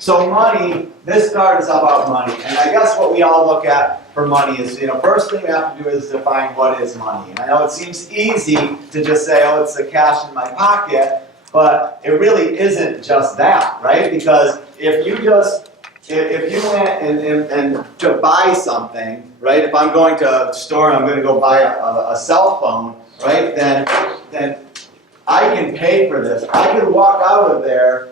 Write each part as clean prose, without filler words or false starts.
So money, this card is about money, and I guess what we all look at for money is, first thing we have to do is define what is money. And I know it seems easy to just say, oh, it's the cash in my pocket, but it really isn't just that, right? Because if you went and to buy something, right? If I'm going to a store and I'm going to go buy a cell phone, right? Then I can pay for this. I can walk out of there,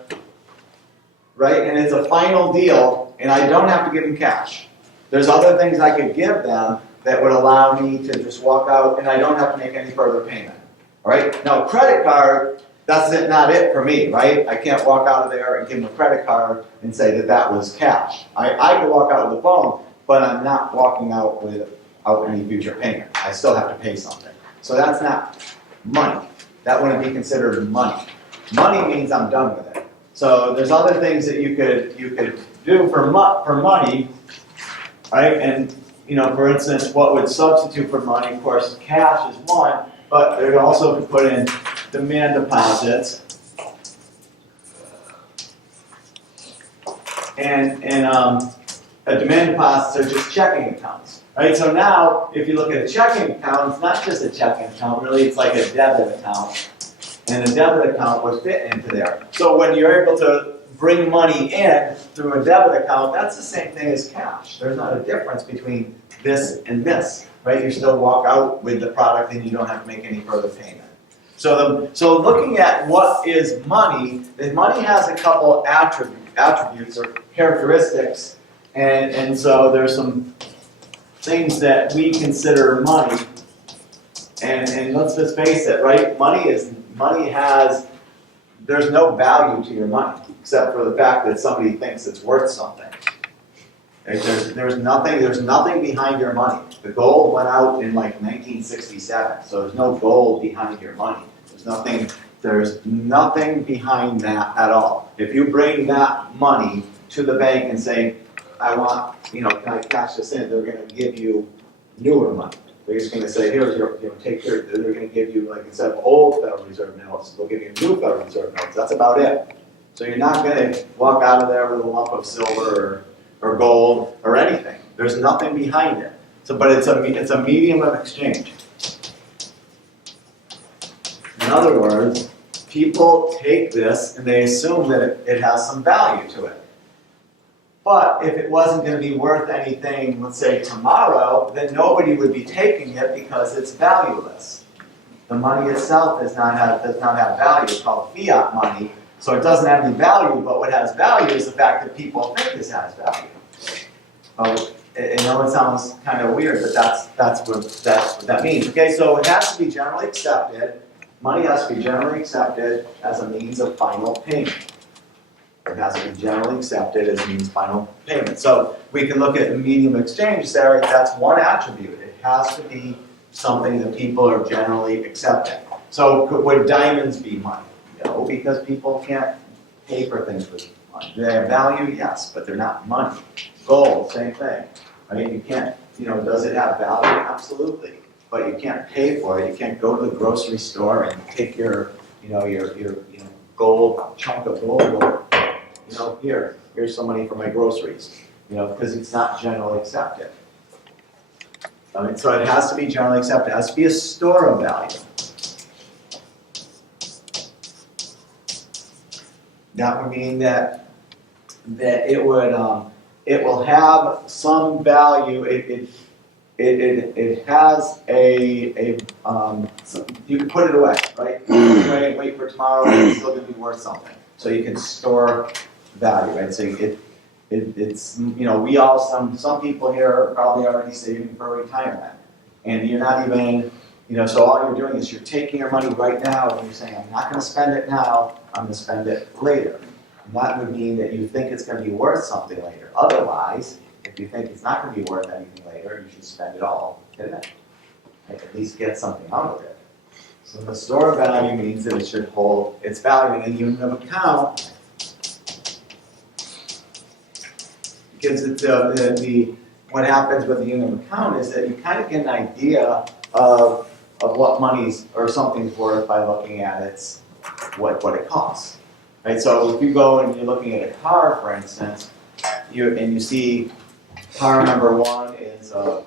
right? And it's a final deal, and I don't have to give them cash. There's other things I could give them that would allow me to just walk out, and I don't have to make any further payment. All right? Now, credit card, that's not it for me, right? I can't walk out of there and give them a credit card and say that was cash. I could walk out with a phone, but I'm not walking out without any future payment. I still have to pay something. So that's not money. That wouldn't be considered money. Money means I'm done with it. So there's other things that you could do for money, right? And for instance, what would substitute for money? Of course, cash is one, but you also could put in demand deposits, and demand deposits are just checking accounts, right? So now, if you look at a checking account, it's not just a checking account. Really, it's like a debit account. And a debit account would fit into there. So when you're able to bring money in through a debit account, that's the same thing as cash. There's not a difference between this and this, right? You still walk out with the product and you don't have to make any further payment. So looking at what is money has a couple attributes or characteristics, and so there's some things that we consider money. And let's just face it, right? There's no value to your money, except for the fact that somebody thinks it's worth something. Right? There's nothing behind your money. The gold went out in like 1967, so there's no gold behind your money. There's nothing behind that at all. If you bring that money to the bank and say, I want, can I cash this in? They're going to give you newer money. They're just going to say, here's your, they're going to give you, like instead of old Federal Reserve notes, they'll give you new Federal Reserve notes. That's about it. So you're not going to walk out of there with a lump of silver or gold or anything. There's nothing behind it. But it's a medium of exchange. In other words, people take this and they assume that it has some value to it. But if it wasn't going to be worth anything, let's say tomorrow, then nobody would be taking it because it's valueless. The money itself does not have value. It's called fiat money, so it doesn't have any value. But what has value is the fact that people think this has value. I know it sounds kind of weird, but that's what that means. Okay, so it has to be generally accepted. Money has to be generally accepted as a means of final payment. It has to be generally accepted as a means of final payment. So we can look at the medium of exchange and say, all right, that's one attribute. It has to be something that people are generally accepting. So would diamonds be money? No, because people can't pay for things with money. Do they have value? Yes, but they're not money. Gold, same thing. I mean, you can't, does it have value? Absolutely. But you can't pay for it. You can't go to the grocery store and take your gold, chunk of gold, here's some money for my groceries, because it's not generally accepted. I mean, so it has to be generally accepted. It has to be a store of value. That would mean that it will have some value. It has you can put it away, right? Wait for tomorrow, and it's still going to be worth something. So you can store value, right? So it's we all some people here are probably already saving for retirement, and you're not even so all you're doing is you're taking your money right now and you're saying I'm not going to spend it now, I'm going to spend it later. And that would mean that you think it's going to be worth something later. Otherwise, if you think it's not going to be worth anything later, you should spend it all today. Right? At least get something out of it. So the store of value means that it should hold its value in a unit of account. Because what happens with the unit of account is that you kind of get an idea of what money's or something's worth by looking at what it costs. right? So if you go and you're looking at a car, for instance, you see car number one is a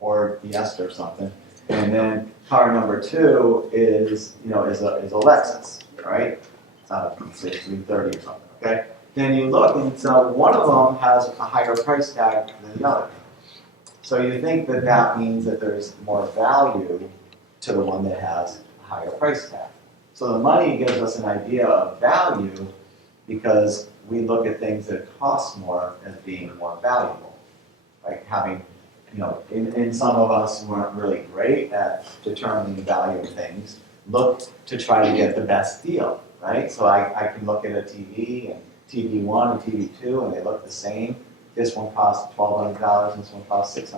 Ford Fiesta or something, and then car number two is is a Lexus, right? Say 330 or something. Okay. Then you look, and so one of them has a higher price tag than the other. So you think that that means that there's more value to the one that has a higher price tag. So the money gives us an idea of value because we look at things that cost more as being more valuable. Like having, in some of us who aren't really great at determining the value of things, look to try to get the best deal, right? So I can look at a TV and TV1 and TV2 and they look the same. This one costs $1,200 and this one costs $600.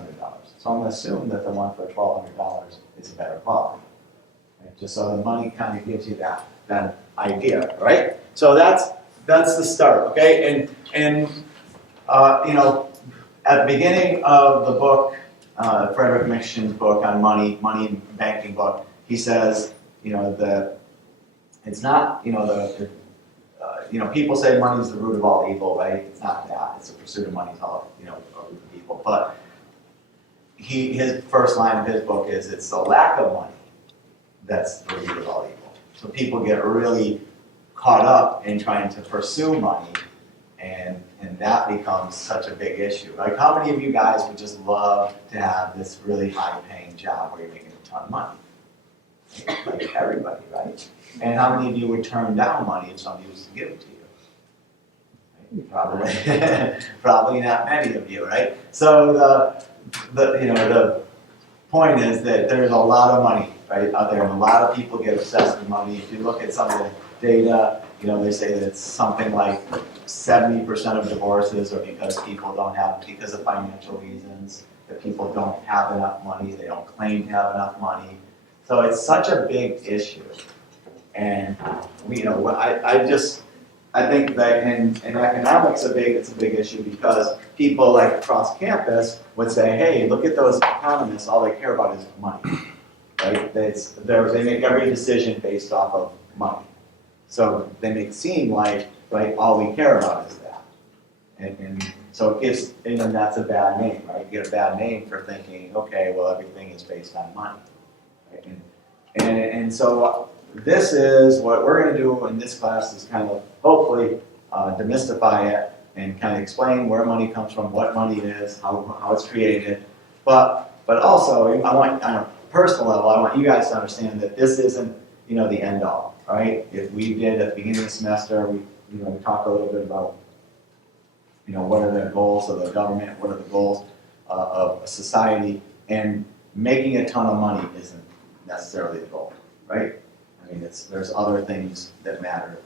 So I'm going to assume that the one for $1,200 is a better quality. Right? Just so the money kind of gives you that idea, right? So that's the start, okay? And at the beginning of the book, Frederick Michel's book on money and banking book, he says, that it's not, people say money is the root of all evil, right? It's not that. It's the pursuit of money is all, a root of evil. But his first line of his book is, it's the lack of money that's the root of all evil. So people get really caught up in trying to pursue money, and that becomes such a big issue. Like, how many of you guys would just love to have this really high-paying job where you're making a ton of money? Like everybody, right? And how many of you would turn down money if somebody was to give it to you? Right? Probably not many of you, right? So the point is that there's a lot of money, right, out there, and a lot of people get obsessed with money. If you look at some of the data, they say that it's something like 70% of divorces are because people because of financial reasons, that people don't have enough money, they don't claim to have enough money. So it's such a big issue. And I think that in economics it's a big issue because people like across campus would say, hey, look at those economists, all they care about is money. Right? They make every decision based off of money. So they make it seem like, right, all we care about is that. And so it gives, and that's a bad name, right? You get a bad name for thinking, okay, well, everything is based on money. Right? And so this is what we're going to do in this class is kind of hopefully demystify it and kind of explain where money comes from, what money is, how it's created. But also, I want, on a personal level, I want you guys to understand that this isn't, the end all, right? If we did at the beginning of the semester, we talk a little bit about, what are the goals of the government, what are the goals of society, and making a ton of money isn't necessarily the goal, right? I mean, there's other things that matter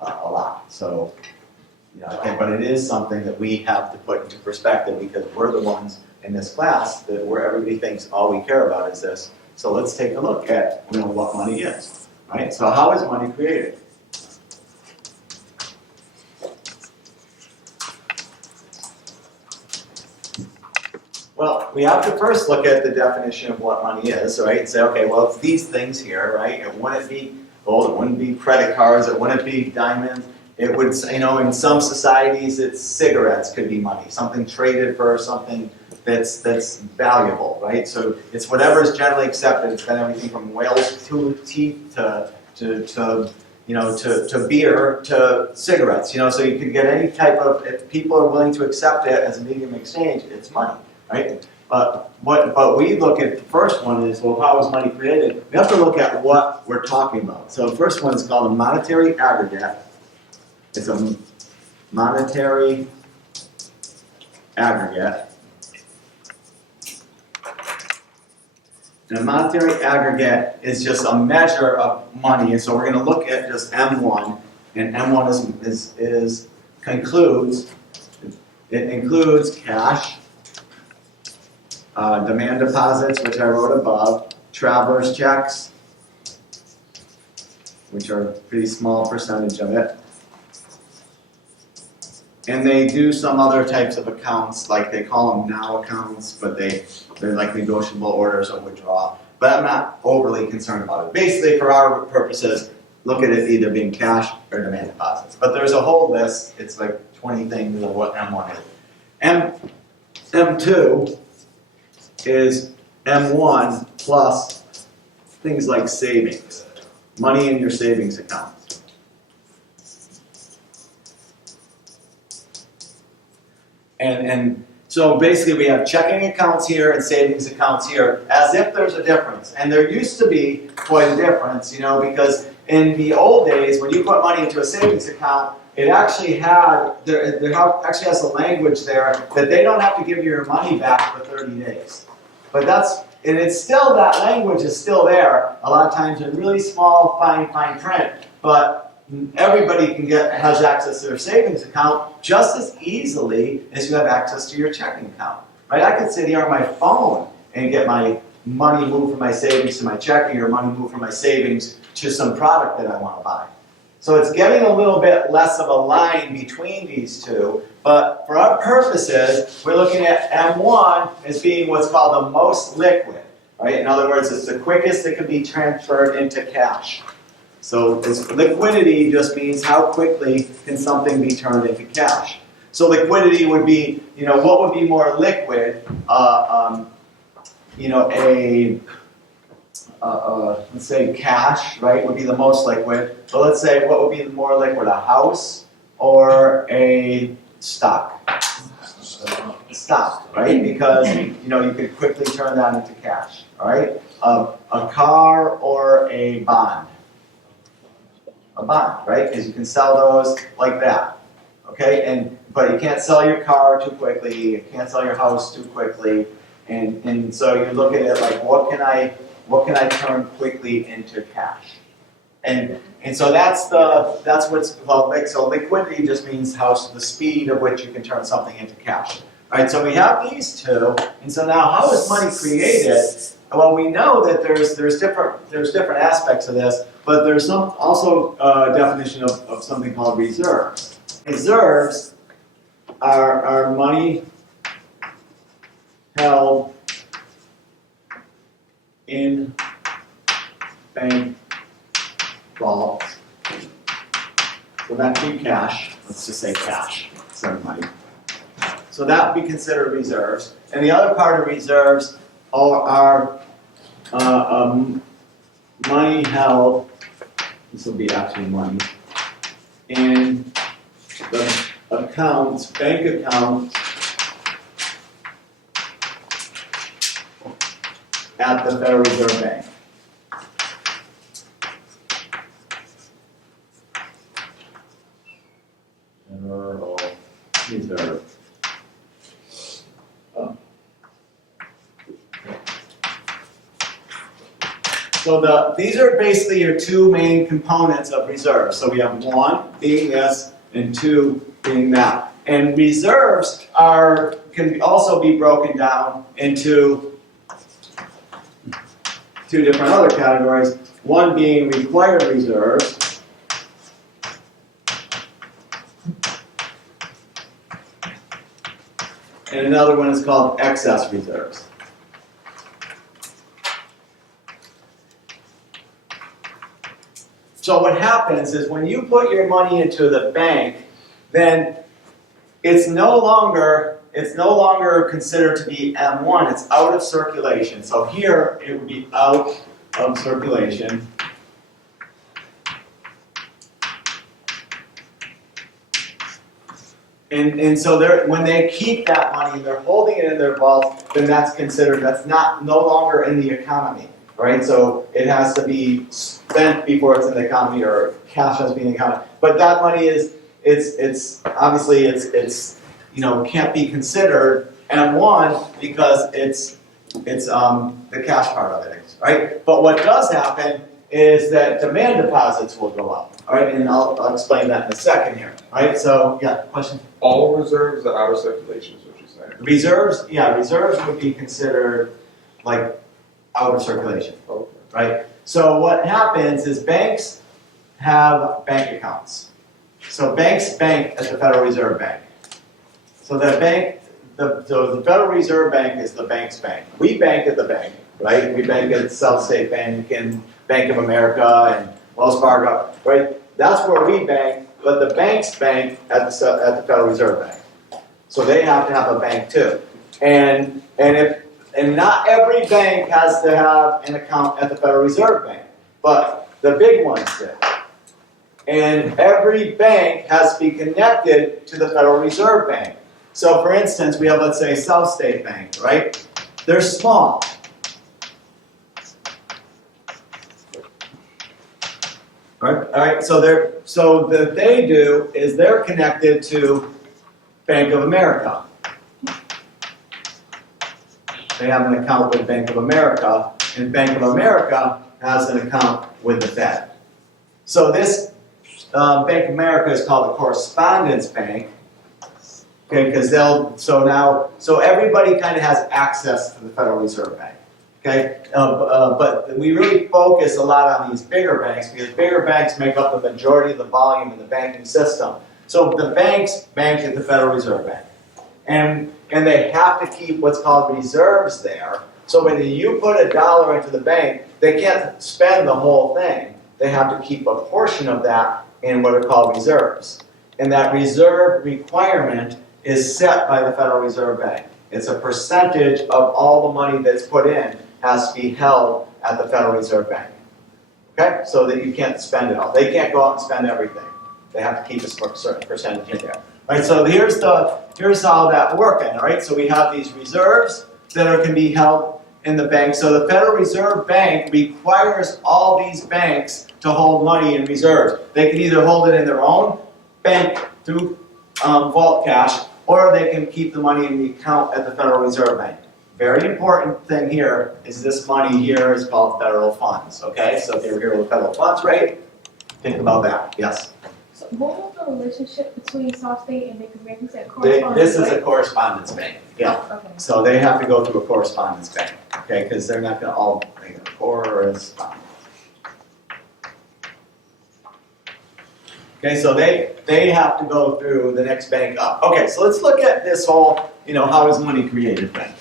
a lot. So, but it is something that we have to put into perspective because we're the ones in this class where everybody thinks all we care about is this. So let's take a look at what money is, right? So how is money created? Well, we have to first look at the definition of what money is, right? And say, okay, well, it's these things here, right? It wouldn't be gold, it wouldn't be credit cards, it wouldn't be diamonds. It would, in some societies, it's cigarettes could be money, something traded for something that's valuable, right? So it's whatever is generally accepted. It's been everything from whale's teeth to beer to cigarettes. So you can get any type of, if people are willing to accept it as a medium of exchange, it's money. Right? But we look at the first one is, well, how is money created? We have to look at what we're talking about. So the first one is called a monetary aggregate. It's a monetary aggregate. And a monetary aggregate is just a measure of money. And so we're going to look at just M1. And M1 includes cash, demand deposits, which I wrote above, traveler's checks, which are a pretty small percentage of it. And they do some other types of accounts, like they call them now accounts, but they're like negotiable orders of withdrawal. But I'm not overly concerned about it. Basically, for our purposes, look at it either being cash or demand deposits. But there's a whole list, it's like 20 things of what M1 is. M2 is M1 plus things like savings, money in your savings account. And so basically we have checking accounts here and savings accounts here, as if there's a difference. And there used to be quite a difference, you know, because in the old days, when you put money into a savings account, it actually actually has a language there that they don't have to give you your money back for 30 days. But and it's still, that language is still there, a lot of times in really small, fine print, but everybody has access to their savings account just as easily as you have access to your checking account, right? I could sit here on my phone and get my money moved from my savings to my checking, or money moved from my savings to some product that I want to buy. So it's getting a little bit less of a line between these two, but for our purposes, we're looking at M1 as being what's called the most liquid, right? In other words, it's the quickest it can be transferred into cash. So liquidity just means how quickly can something be turned into cash. So liquidity would be, you know, what would be more liquid? You know, let's say cash, right, would be the most liquid. But let's say what would be the more liquid, a house or a stock? Stock, right? Because, you know, you could quickly turn that into cash, all right? A car or a bond? A bond, right? Because you can sell those like that, okay? But you can't sell your car too quickly, you can't sell your house too quickly, and so you look at it like, what can I turn quickly into cash? And so that's what's called so liquidity just means the speed of which you can turn something into cash. All right, so we have these two, and so now how is money created? Well, we know that there's different aspects of this, but there's also a definition of something called reserves. Reserves are money held in bank vaults. So that would be cash. Let's just say cash. Sorry, money. So that would be considered reserves. And the other part of reserves are money held, this will be actually money, in the accounts, bank accounts at the Federal Reserve Bank. Federal Reserve. So these are basically your two main components of reserves. So we have one being this, and two being that. And reserves can also be broken down into two different other categories. One being required reserves, and another one is called excess reserves. So what happens is when you put your money into the bank, then it's no longer considered to be M1, it's out of circulation. So here it would be out of circulation. And so when they keep that money, they're holding it in their vault, then that's no longer in the economy, right? So it has to be spent before it's in the economy, or cash has to be in the economy. But that money it's obviously can't be considered M1 because it's the cash part of it, right? But what does happen is that demand deposits will go up, all right? And I'll explain that in a second here, right? So, yeah, question? All reserves are out of circulation is what you're saying? Reserves would be considered like out of circulation, Okay. right? So what happens is banks have bank accounts. So banks bank at the Federal Reserve Bank. So the Federal Reserve Bank is the bank's bank. We bank at the bank, right? We bank at South State Bank and Bank of America and Wells Fargo, right? That's where we bank, but the banks bank at the Federal Reserve Bank. So they have to have a bank too. And not every bank has to have an account at the Federal Reserve Bank, but the big ones do. And every bank has to be connected to the Federal Reserve Bank. So for instance, we have, let's say, South State Bank, right? They're small. All right, so what they do is they're connected to Bank of America. They have an account with Bank of America, and Bank of America has an account with the Fed. So this Bank of America is called a correspondence bank, okay? Because so everybody kind of has access to the Federal Reserve Bank, okay? But we really focus a lot on these bigger banks because bigger banks make up the majority of the volume in the banking system. So the banks bank at the Federal Reserve Bank, and they have to keep what's called reserves there. So when you put $1 into the bank, they can't spend the whole thing. They have to keep a portion of that in what are called reserves. And that reserve requirement is set by the Federal Reserve Bank. It's a percentage of all the money that's put in has to be held at the Federal Reserve Bank. Okay? So that you can't spend it all. They can't go out and spend everything. They have to keep a certain percentage in there. All right, so here's how that working. All right, so we have these reserves that can be held in the bank. So the Federal Reserve Bank requires all these banks to hold money in reserves. They can either hold it in their own bank through vault cash, or they can keep the money in the account at the Federal Reserve Bank. Very important thing here is this money here is called federal funds. Okay, so if you're here with federal funds rate, think about that. Yes. So what was the relationship between South State and Bank of America? You said correspondence, This is right? a correspondence bank. Yeah. Okay. So they have to go through a correspondence bank. Okay, because they're not going to all correspond. Okay, so they have to go through the next bank up. Okay, so let's look at this whole, how is money created thing.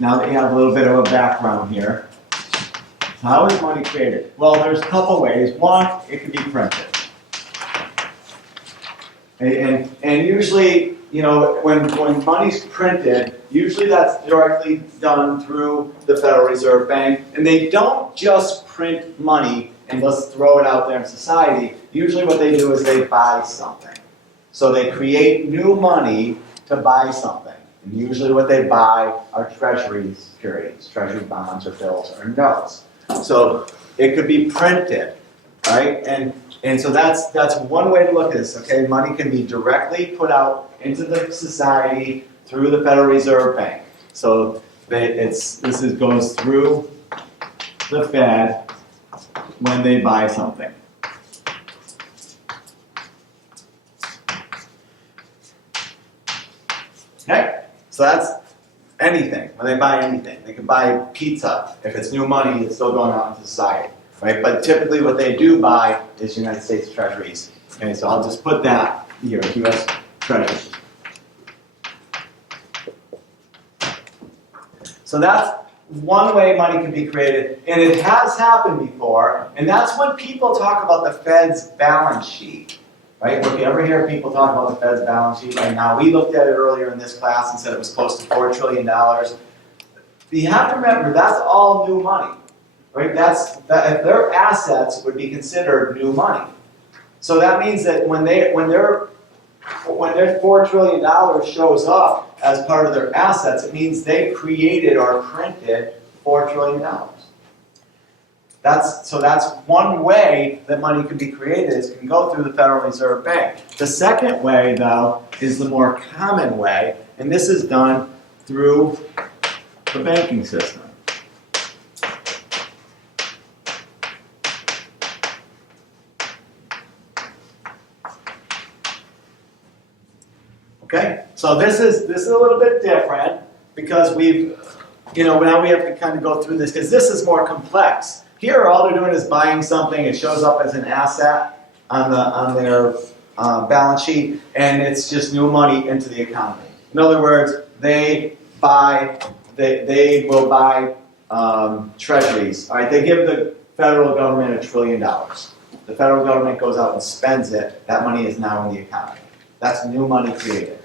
Now that you have a little bit of a background here. How is money created? Well, there's a couple ways. One, it can be printed. And usually, when money's printed, usually that's directly done through the Federal Reserve Bank. And they don't just print money and just throw it out there in society. Usually what they do is they buy something. So they create new money to buy something. And usually what they buy are treasury securities, treasury bonds or bills or notes. So it could be printed, right? And so that's one way to look at this, okay? Money can be directly put out into the society through the Federal Reserve Bank. So this goes through the Fed when they buy something. Okay? So that's anything, when they buy anything. They can buy pizza. If it's new money, it's still going out into society, right? But typically what they do buy is United States Treasuries. Okay, so I'll just put that here, U.S. Treasuries. So that's one way money can be created, and it has happened before, and that's when people talk about the Fed's balance sheet. Right? If you ever hear people talk about the Fed's balance sheet right now, we looked at it earlier in this class and said it was close to $4 trillion. But you have to remember, that's all new money. Right? If their assets would be considered new money. So that means that when their $4 trillion shows up as part of their assets, it means they created or printed $4 trillion. That's one way that money can be created, is it can go through the Federal Reserve Bank. The second way, though, is the more common way, and this is done through the banking system. Okay, so this is a little bit different because now we have to kind of go through this because this is more complex. Here, all they're doing is buying something. It shows up as an asset on their balance sheet, and it's just new money into the economy. In other words, they will buy treasuries. All right, they give the federal government $1 trillion. The federal government goes out and spends it. That money is now in the economy. That's new money created.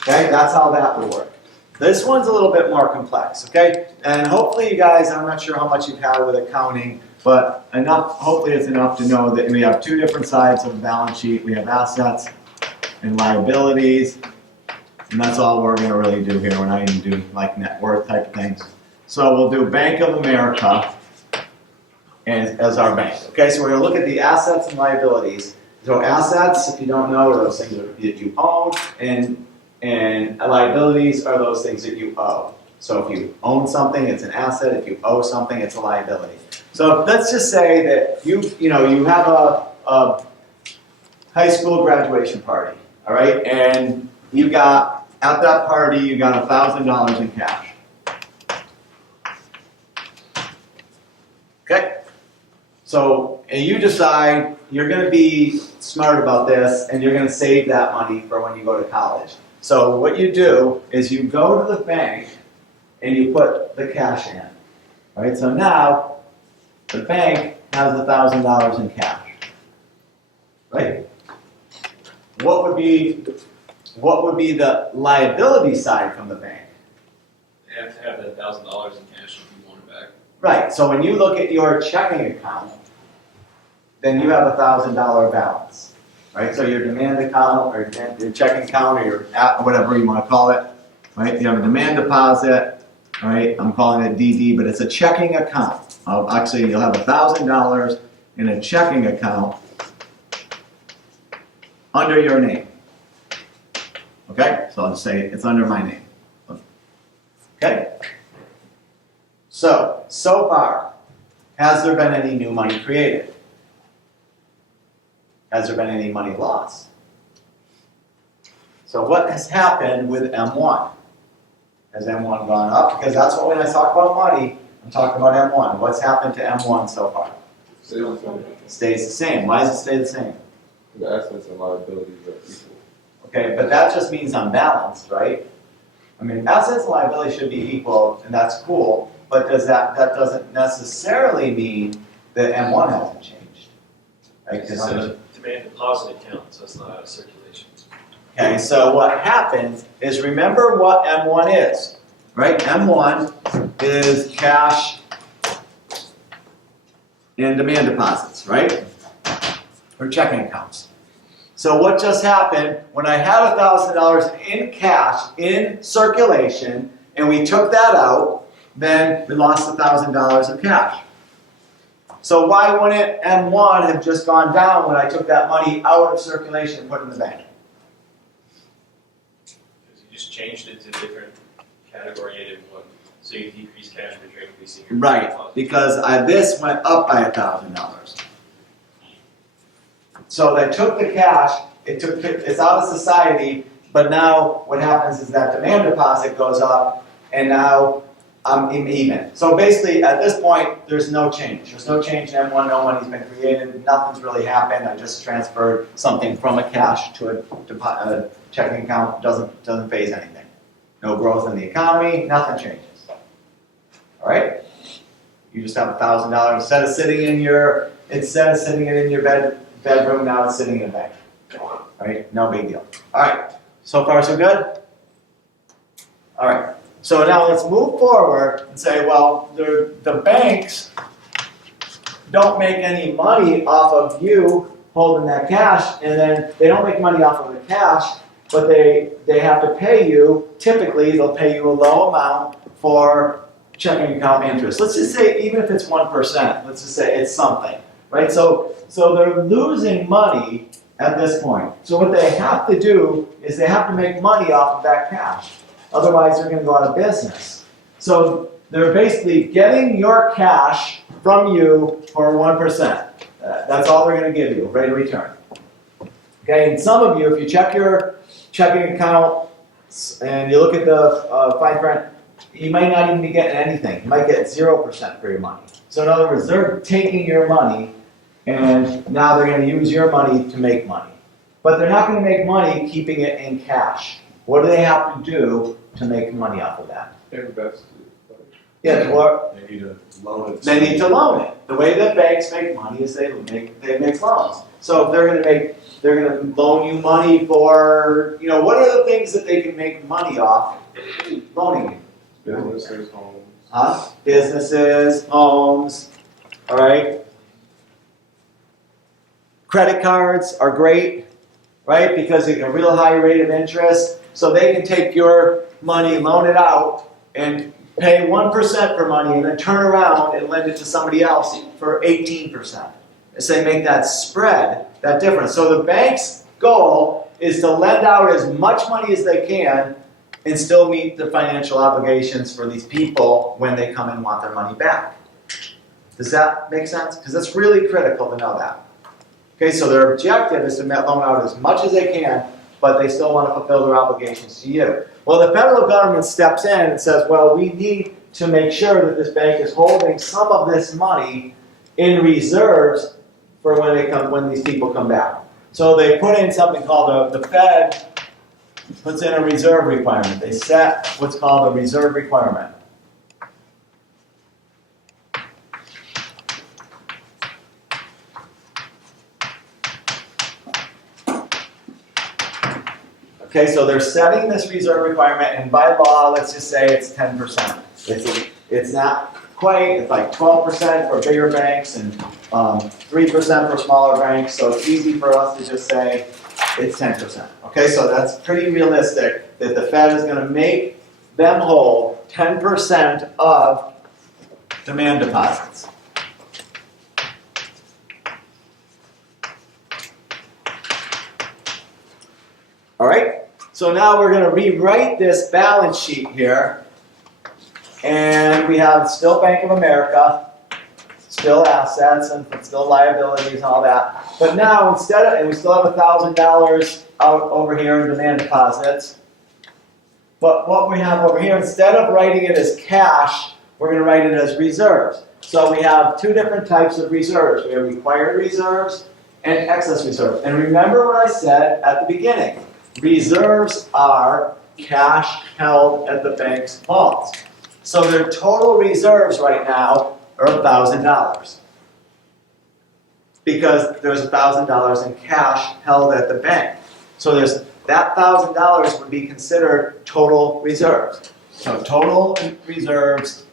Okay, that's how that would work. This one's a little bit more complex, okay? And hopefully you guys, I'm not sure how much you've had with accounting, but enough, hopefully it's enough to know that we have two different sides of the balance sheet. We have assets and liabilities, and that's all we're gonna really do here. We're not even doing like net worth type things. So we'll do Bank of America as our bank. Okay, so we're gonna look at the assets and liabilities. So assets, if you don't know, are those things that you own, and liabilities are those things that you owe. So if you own something, it's an asset. If you owe something, it's a liability. So let's just say that you have a high school graduation party, all right, and you got at that party you got $1,000 in cash. Okay, so and you decide you're going to be smart about this, and you're going to save that money for when you go to college. So what you do is you go to the bank and you put the cash in. All right, so now the bank has $1,000 in cash. Right? What would be the liability side from the bank? They have to have that $1,000 in cash if you want it back. Right. So when you look at your checking account, then you have $1,000 balance. Right? So your demand account or your checking account or your whatever you want to call it, right? You have a demand deposit, right? I'm calling it DD, but it's a checking account. Actually, you'll have $1,000 in a checking account under your name. Okay? So I'll just say it's under my name. Okay? So far, has there been any new money created? Has there been any money lost? So what has happened with M1? Has M1 gone up? Because that's what when I talk about money, I'm talking about M1. What's happened to M1 so far? It stays the same. Why does it stay the same? The assets and liabilities are equal. Okay, but that just means unbalanced, right? I mean, assets and liabilities should be equal, and that's cool, but that doesn't necessarily mean that M1 hasn't changed. Right? It's a demand deposit account, so it's not out of circulation. Okay, so what happens is remember what M1 is, right? M1 is cash and demand deposits, right? Or checking accounts. So what just happened, when I had $1,000 in cash in circulation and we took that out, then we lost $1,000 of cash. So why wouldn't M1 have just gone down when I took that money out of circulation and put it in the bank? Because you just changed it to a different category you didn't want. So you decrease cash, but you're increasing your Right, deposit. because this went up by $1,000. So they took the cash, it's out of society, but now what happens is that demand deposit goes up, and now I'm even. So basically, at this point, there's no change. There's no change in M1, no money's been created, nothing's really happened. I just transferred something from a cash to a checking account, doesn't phase anything. No growth in the economy, nothing changes. All right? You just have $1,000 instead of sitting in your bedroom, now it's sitting in a bank. Right? No big deal. All right. So far, so good? All right. So now let's move forward and say, well, the banks don't make any money off of you holding that cash, and then they don't make money off of the cash, but they have to pay you, typically they'll pay you a low amount for checking account interest. Let's just say, even if it's 1%, let's just say it's something, right? So they're losing money at this point. So what they have to do is they have to make money off of that cash. Otherwise, they're going to go out of business. So they're basically getting your cash from you for 1%. That's all they're going to give you, rate of return. Okay, and some of you, if you check your checking account and you look at the fine print, you might not even be getting anything. You might get 0% for your money. So in other words, they're taking your money and now they're going to use your money to make money. But they're not going to make money keeping it in cash. What do they have to do to make money off of that? Invest. Yeah, or They need to loan it. they need to loan it. The way that banks make money is they make loans. So if they're gonna loan you money for, what are the things that they can make money off loaning you? Businesses, homes. Huh? Businesses, homes, all right? Credit cards are great, right? Because they get a real high rate of interest. So they can take your money, loan it out, and pay 1% for money, and then turn around and lend it to somebody else for 18%. As they make that spread, that difference. So the bank's goal is to lend out as much money as they can and still meet the financial obligations for these people when they come and want their money back. Does that make sense? Because that's really critical to know that. Okay, so their objective is to loan out as much as they can, but they still want to fulfill their obligations to you. Well, the federal government steps in and says, well, we need to make sure that this bank is holding some of this money in reserves for when these people come back. So they put in something called the Fed puts in a reserve requirement. They set what's called a reserve requirement. Okay, so they're setting this reserve requirement, and by law, let's just say it's 10%. It's not quite, it's like 12% for bigger banks and 3% for smaller banks, so it's easy for us to just say it's 10%. Okay, so that's pretty realistic that the Fed is going to make them hold 10% of demand deposits. All right, so now we're going to rewrite this balance sheet here. And we have still Bank of America, still assets and still liabilities and all that. But now and we still have $1,000 out over here in demand deposits. But what we have over here, instead of writing it as cash, we're going to write it as reserves. So we have two different types of reserves. We have required reserves and excess reserves. And remember what I said at the beginning. Reserves are cash held at the bank's vaults. So their total reserves right now are $1,000. Because there's $1,000 in cash held at the bank. So that $1,000 would be considered total reserves. So total reserves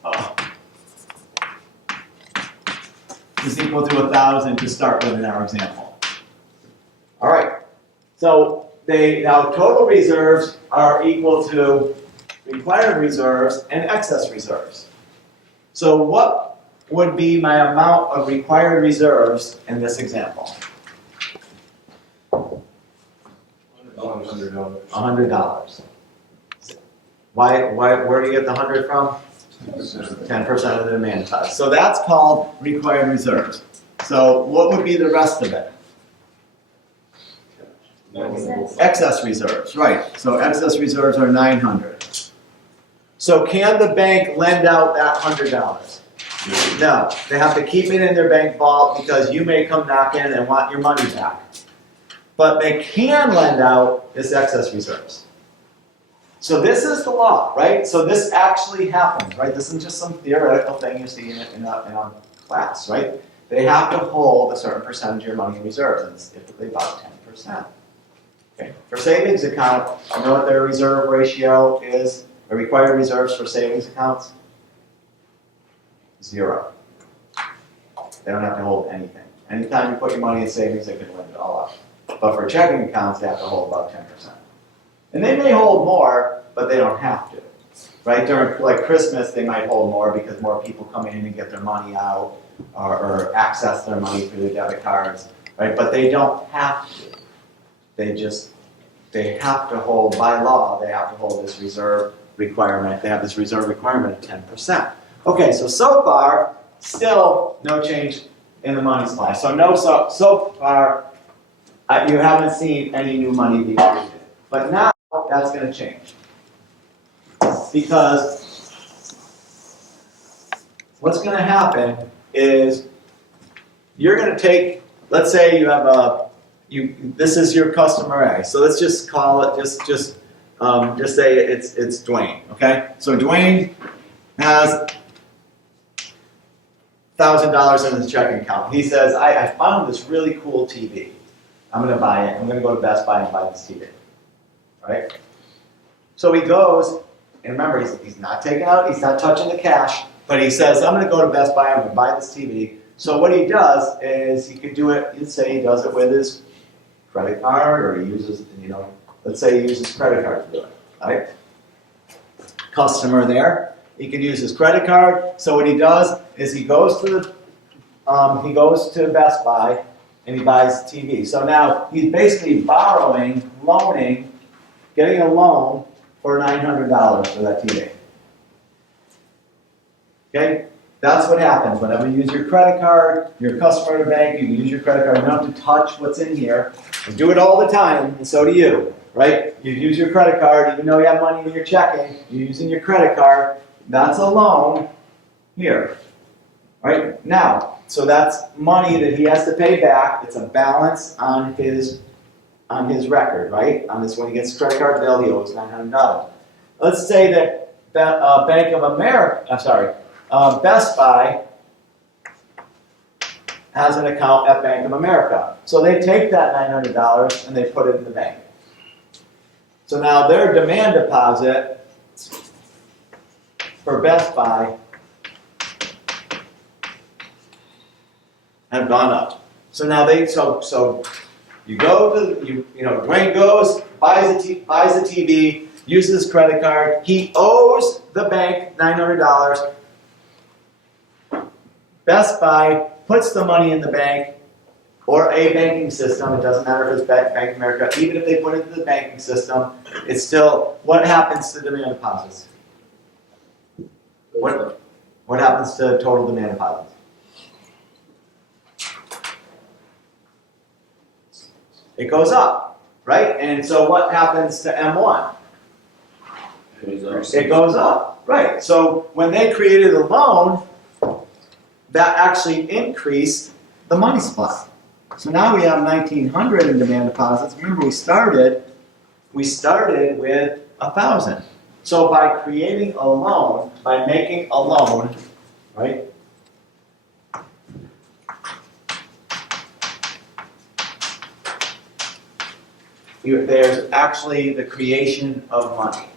is equal to 1,000 to start with in our example. All right. So now total reserves are equal to required reserves and excess reserves. So what would be my amount of required reserves in this example? $100. $100. Where do you get the 100 from? 10% of the demand deposit. So that's called required reserves. So what would be the rest of it? Excess reserves, right. So excess reserves are 900. So can the bank lend out that $100? No. They have to keep it in their bank vault because you may come knock in and want your money back. But they can lend out this excess reserves. So this is the law, right? So this actually happens, right? This isn't just some theoretical thing you see in a class, right? They have to hold a certain percentage of your money in reserves, and it's typically about 10%. Okay. For savings account, you know what their reserve ratio is? The required reserves for savings accounts? 0. They don't have to hold anything. Anytime you put your money in savings, they can lend it all up. But for checking accounts, they have to hold about 10%. And they may hold more, but they don't have to. Right? During like Christmas, they might hold more because more people come in and get their money out or access their money through their debit cards. Right? But they don't have to. They have to hold, by law, they have to hold this reserve requirement. They have this reserve requirement of 10%. Okay, so far, still no change in the money supply. So far, you haven't seen any new money being created. But now, that's going to change. Because what's going to happen is you're going to take, let's say you have this is your customer A. So let's just call it, just say it's Dwayne, okay? So Dwayne has $1,000 in his checking account. He says, I found this really cool TV. I'm gonna buy it. I'm gonna go to Best Buy and buy this TV. Right? So he goes, and remember, he's not taking out, he's not touching the cash, but he says, I'm gonna go to Best Buy, I'm gonna buy this TV. So what he does is he could do it, let's say he does it with his credit card, or he uses, let's say he uses credit card to do it, right? Customer there, he can use his credit card. So what he does is he goes to Best Buy and he buys TV. So now he's basically loaning, getting a loan for $900 for that TV. Okay? That's what happens whenever you use your credit card, you're a customer at a bank, you can use your credit card, you don't have to touch what's in here. You do it all the time, and so do you, right? You use your credit card, even though you have money in your checking, you're using your credit card, that's a loan here, right? Now, so that's money that he has to pay back, it's a balance on his record, right? On this, when he gets his credit card bill, he owes $900. Let's say that Best Buy has an account at Bank of America. So they take that $900 and they put it in the bank. So now their demand deposit for Best Buy have gone up. So now so you go to Dwayne goes, buys a TV, uses his credit card, he owes the bank $900. Best Buy puts the money in the bank or a banking system. It doesn't matter if it's Bank of America. Even if they put it into the banking system, it's still, what happens to demand deposits? What happens to total demand deposits? It goes up, right? And so what happens to M1? It goes up, right? So when they created a loan, that actually increased the money supply. So now we have 1,900 in demand deposits. Remember, we started with 1,000. So by creating a loan, by making a loan, right? There's actually the creation of money.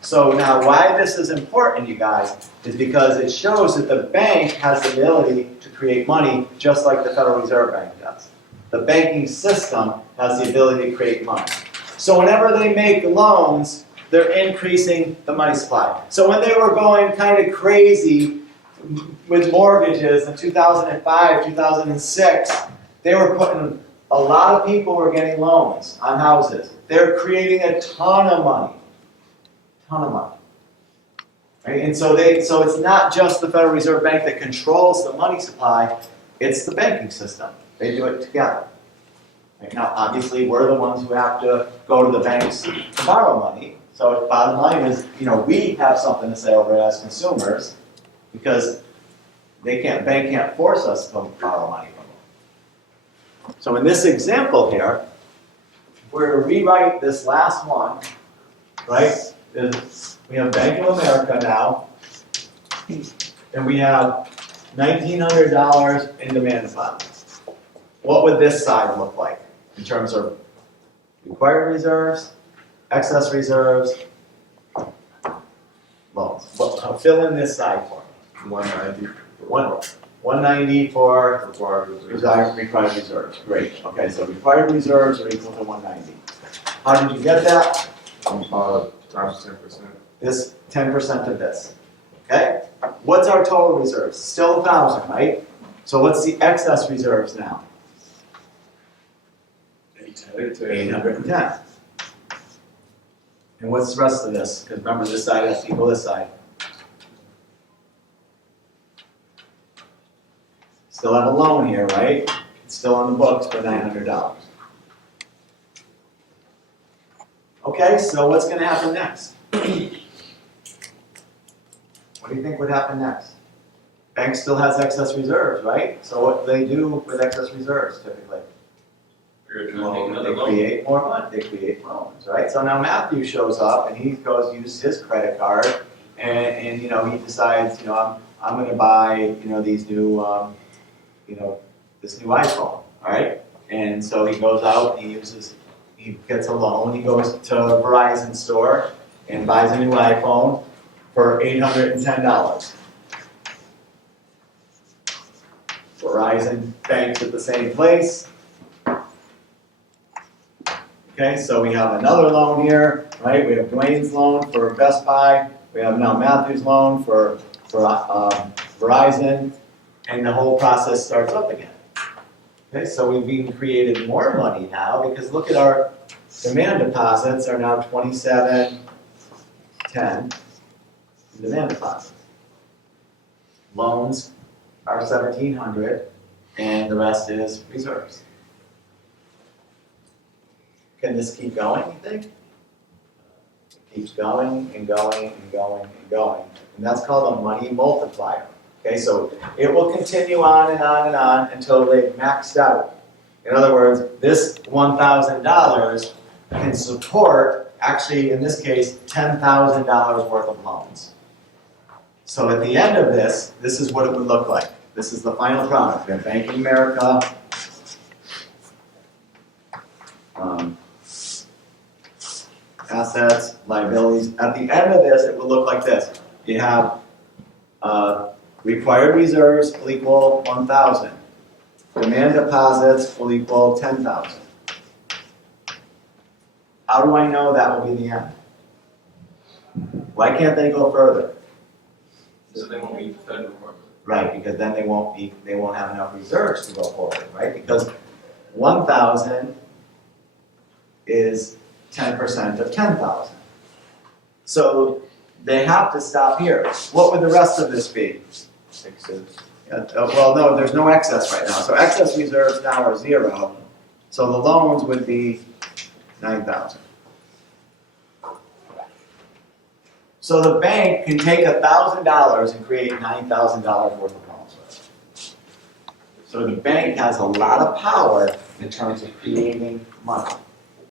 So now why this is important, you guys, is because it shows that the bank has the ability to create money just like the Federal Reserve Bank does. The banking system has the ability to create money. So whenever they make loans, they're increasing the money supply. So when they were going kind of crazy with mortgages in 2005, 2006, they were putting, a lot of people were getting loans on houses. They're creating a ton of money. Right? And so it's not just the Federal Reserve Bank that controls the money supply, it's the banking system. They do it together. Right? Now, obviously, we're the ones who have to go to the banks to borrow money. So the bottom line is, we have something to say over it as consumers because bank can't force us to borrow money from them. So in this example here, we're going to rewrite this last one, right? We have Bank of America now, and we have $1,900 in demand deposits. What would this side look like in terms of required reserves, excess reserves, loans? Fill in this side for me. 190. 190 for Required required reserves. Great. Okay, so required reserves are equal to 190. How did you get that? Times 10%. This 10% of this. Okay? What's our total reserves? Still 1,000, right? So what's the excess reserves now? 810. And what's the rest of this? Because remember, this side has to equal this side. Still have a loan here, right? It's still on the books for $900. Okay, so what's going to happen next? What do you think would happen next? Bank still has excess reserves, right? So what do they do with excess reserves typically? They create more money. They create loans, right? So now Matthew shows up and he goes use his credit card and he decides, I'm gonna buy, these new, this new iPhone, all right? And so he goes out, he gets a loan, he goes to Verizon store and buys a new iPhone for $810. Verizon banks at the same place. Okay, so we have another loan here, right? We have Dwayne's loan for Best Buy. We have now Matthew's loan for Verizon, and the whole process starts up again. Okay, so we've even created more money now because look at our demand deposits are now 2710 demand deposits. Loans are 1,700, and the rest is reserves. Can this keep going, you think? It keeps going and going and going and going. And that's called a money multiplier. Okay, so it will continue on and on and on until they've maxed out. In other words, this $1,000 can support, actually in this case, $10,000 worth of loans. So at the end of this is what it would look like. This is the final product. We have Bank of America. Assets, liabilities. At the end of this, it will look like this. You have required reserves will equal 1,000. Demand deposits will equal 10,000. How do I know that will be the end? Why can't they go further? So they won't meet the Fed requirement. Right, because then they won't have enough reserves to go forward, right? Because 1,000 is 10% of 10,000. So they have to stop here. What would the rest of this be? Well, no, there's no excess right now. So excess reserves now are 0. So the loans would be 9,000. So the bank can take $1,000 and create $9,000 worth of loans. So the bank has a lot of power in terms of creating money.